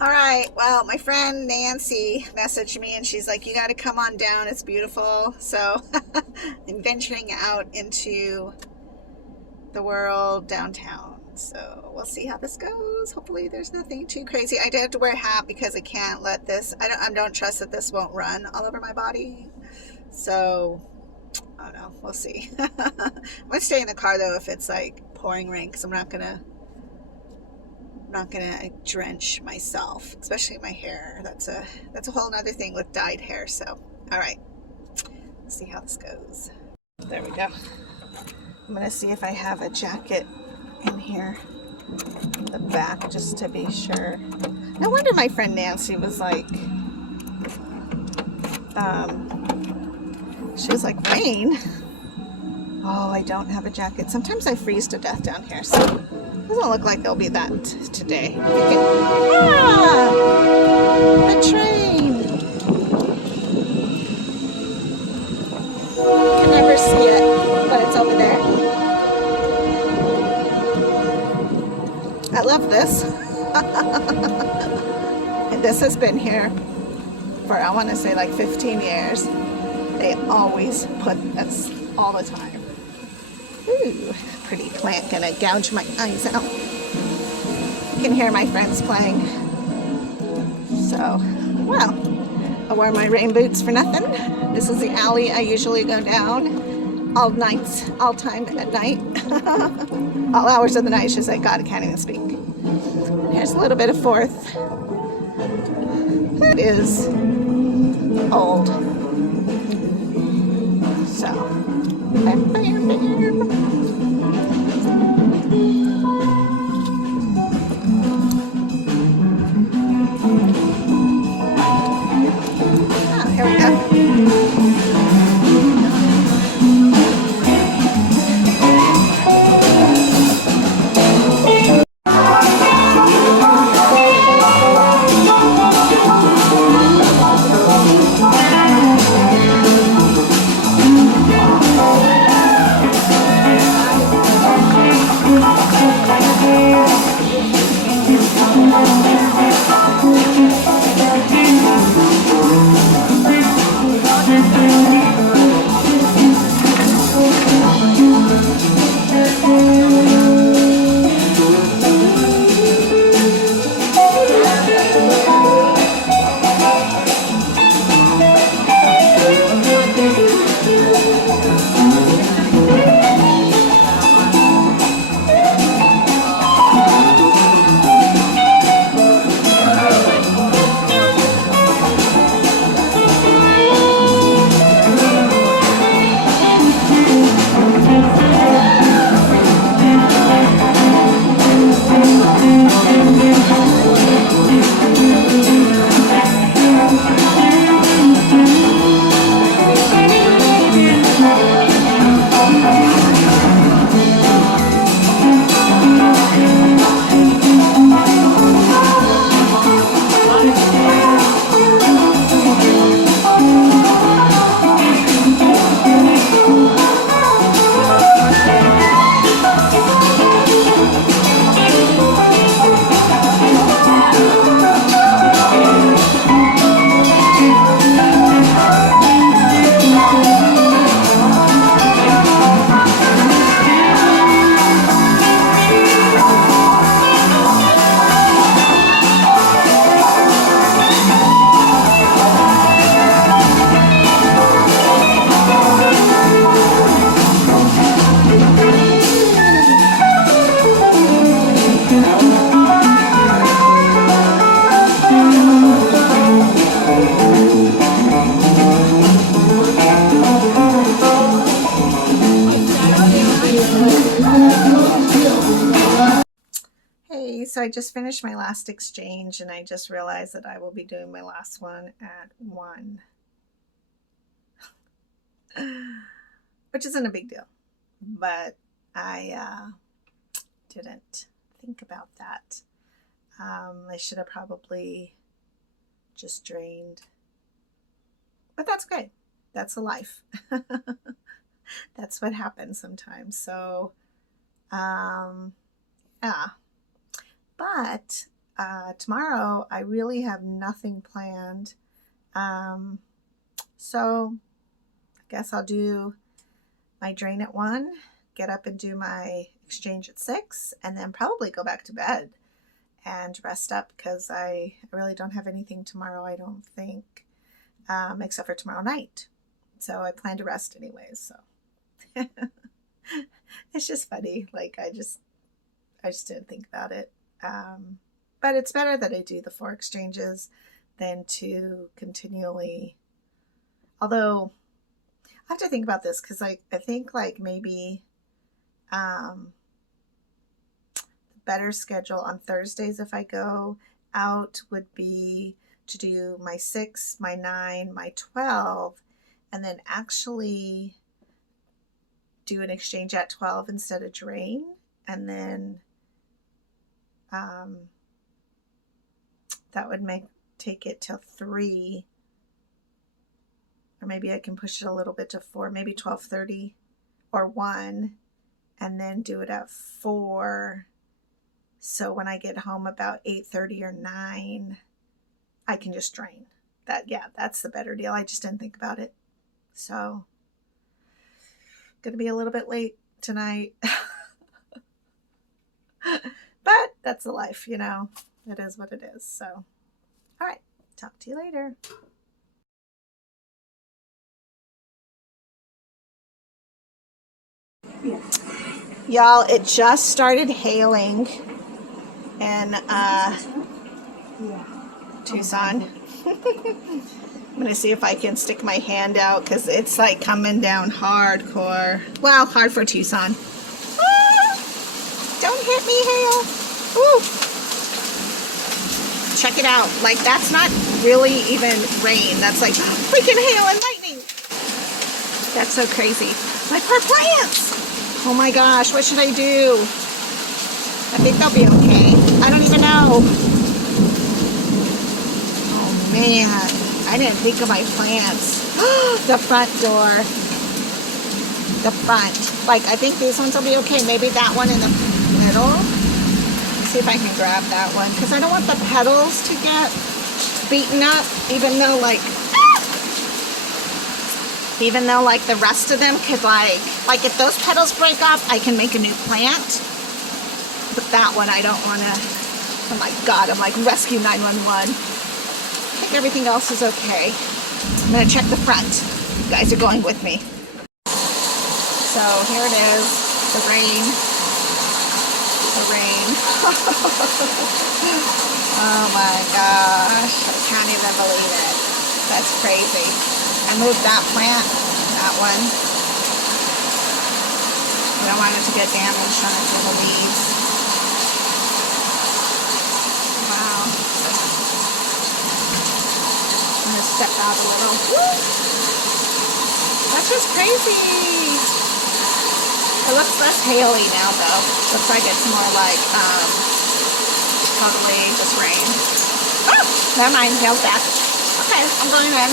All right. Well, my friend Nancy messaged me and she's like, you got to come on down. It's beautiful. So I'm venturing out into the world downtown. So we'll see how this goes. Hopefully there's nothing too crazy. I did have to wear a hat because I can't let this, I don't trust that this won't run all over my body. So I don't know. We'll see. I'm going to stay in the car though if it's like pouring rain because I'm not gonna drench myself, especially my hair. That's a whole nother thing with dyed hair. So, all right, let's see how this goes. There we go. I'm gonna see if I have a jacket in here in the back just to be sure. No wonder my friend Nancy was like, she was like, rain. Oh, I don't have a jacket. Sometimes I freeze to death down here, so it doesn't look like there'll be that today. A train. You can never see it, but it's over there. I love this. And this has been here for, I want to say, like 15 years. They always put this all the time. Ooh, pretty plant, gonna gouge my eyes out. You can hear my friends playing. So, well, I wore my rain boots for nothing. This is the alley I usually go down all nights, all time at night. All hours of the night, I should say. God, I can't even speak. Here's a little bit of 4th. It is old. So, bam, bam, bam. Here we go. Hey, so I just finished my last exchange and I just realized that I will be doing my last one at 1, which isn't a big deal, but I didn't think about that. I should have probably just drained, but that's great. That's a life. That's what happens sometimes. So, yeah. But tomorrow I really have nothing planned. So I guess I'll do my drain at 1, get up and do my exchange at 6, and then probably go back to bed and rest up because I really don't have anything tomorrow, I don't think, except for tomorrow night. So I plan to rest anyways. So it's just funny. Like I just didn't think about it. But it's better that I do the 4 exchanges than to continually, although I have to think about this because I think like maybe better schedule on Thursdays if I go out would be to do my 6, my 9, my 12, and then actually do an exchange at 12 instead of drain, and then that would take it till 3, or maybe I can push it a little bit to 4, maybe 12:30 or 1, and then do it at 4. So when I get home about 8:30 or 9, I can just drain. That's the better deal. I just didn't think about it. So gonna be a little bit late tonight. But that's the life, you know. It is what it is. So, all right. Talk to you later. Y'all, it just started hailing in Tucson. I'm going to see if I can stick my hand out because it's like coming down hardcore. Well, hard for Tucson. Ah, don't hit me, hail. Woo. Check it out. Like, that's not really even rain. That's like freaking hail and lightning. That's so crazy. My poor plants. Oh my gosh, what should I do? I think they'll be okay. I don't even know. Oh man, I didn't think of my plants. The front door. The front. Like, I think these ones will be okay. Maybe that one in the middle. Let's see if I can grab that one. Because I don't want the petals to get beaten up, even though like the rest of them could like if those petals break off, I can make a new plant. But that one I don't want to. Oh my God, I'm like rescue 911. I think everything else is okay. I'm going to check the front. You guys are going with me. So here it is, the rain. The rain. Oh my gosh, I can't even believe it. That's crazy. I moved that plant, that one. I don't want it to get damaged on its little leaves. Wow. I'm going to step out a little. Woo! That's just crazy. It looks less haily now though. Looks like it's more like totally just rain. Oh, never mind, hail's back. Okay, I'm going in.